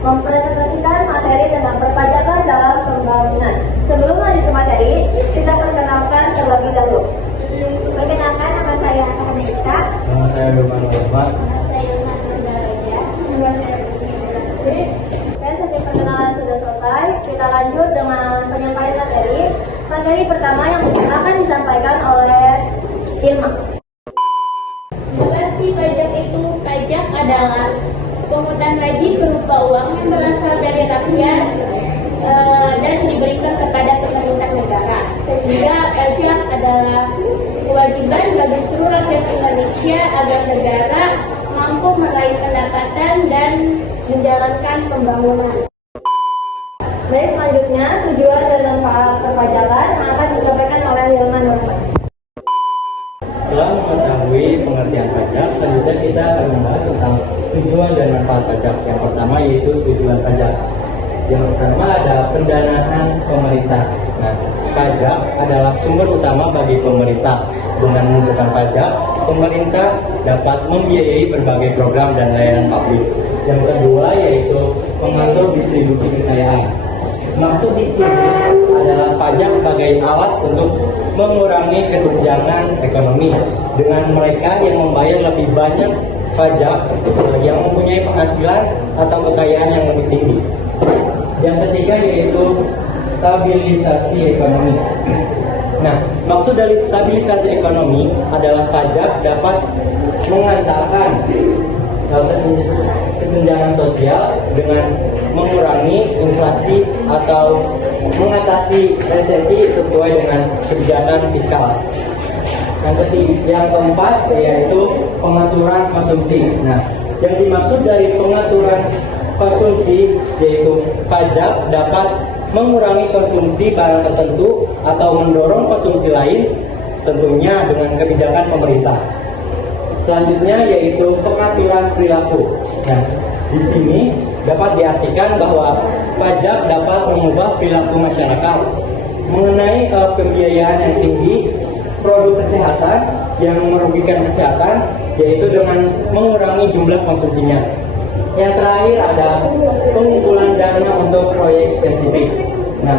mempresentasikan materi tentang perpajakan dalam pembangunan. Sebelum lanjut ke materi, kita perkenalkan terlebih dahulu. Perkenalkan, nama saya Hanisa. Nama saya Doman Rahmat. Nama saya Yohan Daraja. Nama saya Putri. Dan setelah perkenalan sudah selesai, kita lanjut dengan penyampaian materi. Materi pertama yang akan disampaikan oleh Ilma. Relasi pajak itu, pajak adalah pungutan wajib berupa uang yang berasal dari rakyat dan diberikan kepada pemerintah negara. Sehingga pajak adalah kewajiban bagi seluruh rakyat Indonesia agar negara mampu meraih pendapatan dan menjalankan pembangunan. Baik, selanjutnya tujuan dan manfaat perpajakan yang akan disampaikan oleh Hilman Nurman. Setelah mengetahui pengertian pajak, selanjutnya kita akan membahas tentang tujuan dan manfaat pajak. Yang pertama yaitu tujuan pajak. Yang pertama ada pendanaan pemerintah. Nah, pajak adalah sumber utama bagi pemerintah. Dengan mengumpulkan pajak, pemerintah dapat membiayai berbagai program dan layanan publik. Yang kedua yaitu mengatur distribusi kekayaan. Maksud di sini adalah pajak sebagai alat untuk mengurangi kesenjangan ekonomi dengan mereka yang membayar lebih banyak pajak yang mempunyai penghasilan atau kekayaan yang lebih tinggi. Yang ketiga yaitu stabilisasi ekonomi. Nah, maksud dari stabilisasi ekonomi adalah pajak dapat mengantarkan kesenjangan sosial dengan mengurangi inflasi atau mengatasi resesi sesuai dengan kebijakan fiskal. Yang keempat yaitu pengaturan konsumsi. Nah, yang dimaksud dari pengaturan konsumsi yaitu pajak dapat mengurangi konsumsi barang tertentu atau mendorong konsumsi lain, tentunya dengan kebijakan pemerintah. Selanjutnya yaitu pengaturan perilaku. Nah, di sini dapat diartikan bahwa pajak dapat mengubah perilaku masyarakat mengenai pembiayaan yang tinggi, produk kesehatan yang merugikan kesehatan, yaitu dengan mengurangi jumlah konsumsinya. Yang terakhir ada pengumpulan dana untuk proyek spesifik. Nah,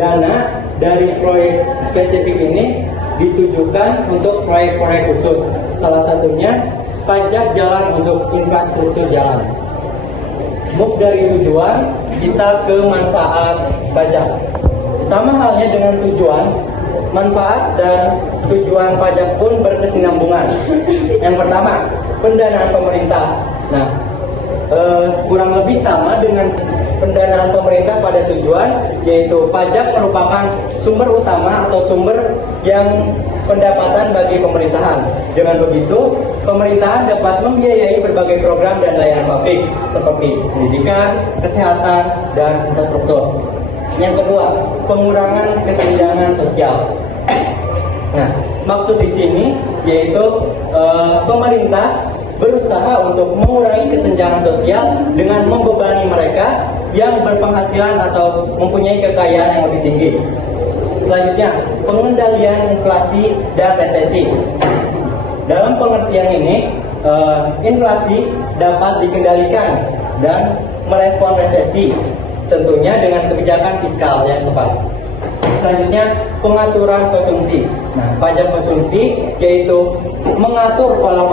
dana dari proyek spesifik ini ditujukan untuk proyek-proyek khusus. Salah satunya pajak jalan untuk infrastruktur jalan. Move dari tujuan kita ke manfaat pajak. Sama halnya dengan tujuan, manfaat dan tujuan pajak pun berkesinambungan. Yang pertama, pendanaan pemerintah. Nah, kurang lebih sama dengan pendanaan pemerintah pada tujuan, yaitu pajak merupakan sumber utama atau sumber yang pendapatan bagi pemerintahan. Dengan begitu, pemerintahan dapat membiayai berbagai program dan layanan publik seperti pendidikan, kesehatan, dan infrastruktur. Yang kedua, pengurangan kesenjangan sosial. Nah, maksud di sini yaitu pemerintah berusaha untuk mengurangi kesenjangan sosial dengan membebani mereka yang berpenghasilan atau mempunyai kekayaan yang lebih tinggi. Selanjutnya, pengendalian inflasi dan resesi. Dalam pengertian ini, inflasi dapat dikendalikan dan merespon resesi, tentunya dengan kebijakan fiskal yang tepat. Selanjutnya, pengaturan konsumsi. Nah, pajak konsumsi yaitu mengatur pola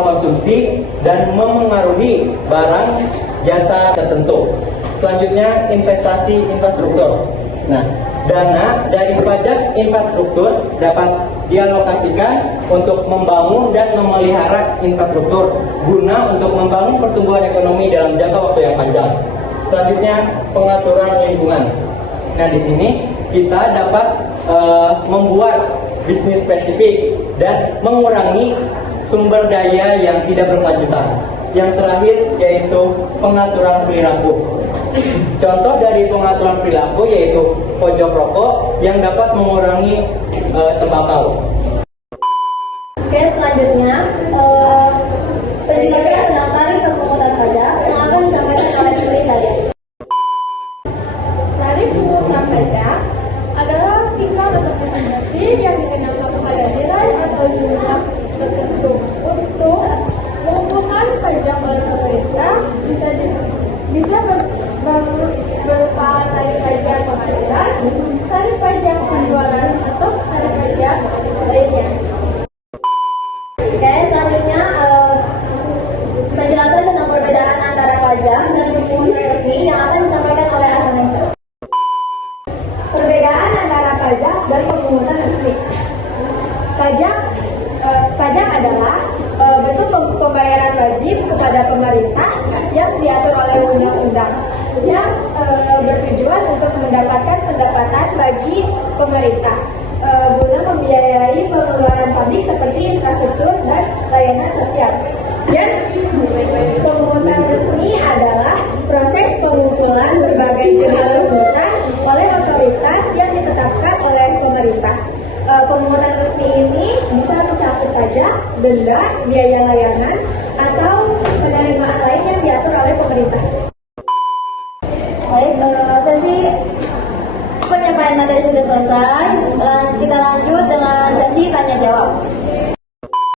konsumsi dan memengaruhi barang jasa tertentu. Selanjutnya, investasi infrastruktur. Nah, dana dari pajak infrastruktur dapat dialokasikan untuk membangun dan memelihara infrastruktur guna untuk membangun pertumbuhan ekonomi dalam jangka waktu yang panjang. Selanjutnya, pengaturan lingkungan. Nah, di sini kita dapat membuat bisnis spesifik dan mengurangi sumber daya yang tidak berkelanjutan. Yang terakhir yaitu pengaturan perilaku. Contoh dari pengaturan perilaku yaitu pojok rokok yang dapat mengurangi tembakau. Oke, selanjutnya penjelasan tentang tarif pemungutan pajak yang akan disampaikan oleh Putri saja. Tarif pemungutan pajak adalah tingkat atau presentasi yang dikenakan kepada nilai atau jumlah tertentu untuk mengumpulkan pajak oleh pemerintah bisa tarif pajak penjualan atau tarif pajak lainnya. Oke, selanjutnya penjelasan tentang perbedaan antara pajak dan pemungutan resmi yang akan disampaikan oleh Arhanesa. Perbedaan antara pajak dan pemungutan resmi. Pajak adalah bentuk pembayaran wajib kepada pemerintah yang diatur oleh undang-undang yang bertujuan untuk mendapatkan pendapatan bagi pemerintah guna membiayai pengeluaran publik seperti infrastruktur dan layanan sosial. Dan pemungutan resmi adalah proses pengumpulan berbagai jenis pungutan oleh otoritas yang ditetapkan oleh pemerintah. Pemungutan resmi ini bisa mencakup pajak, denda, biaya layanan, atau penerimaan lain yang diatur oleh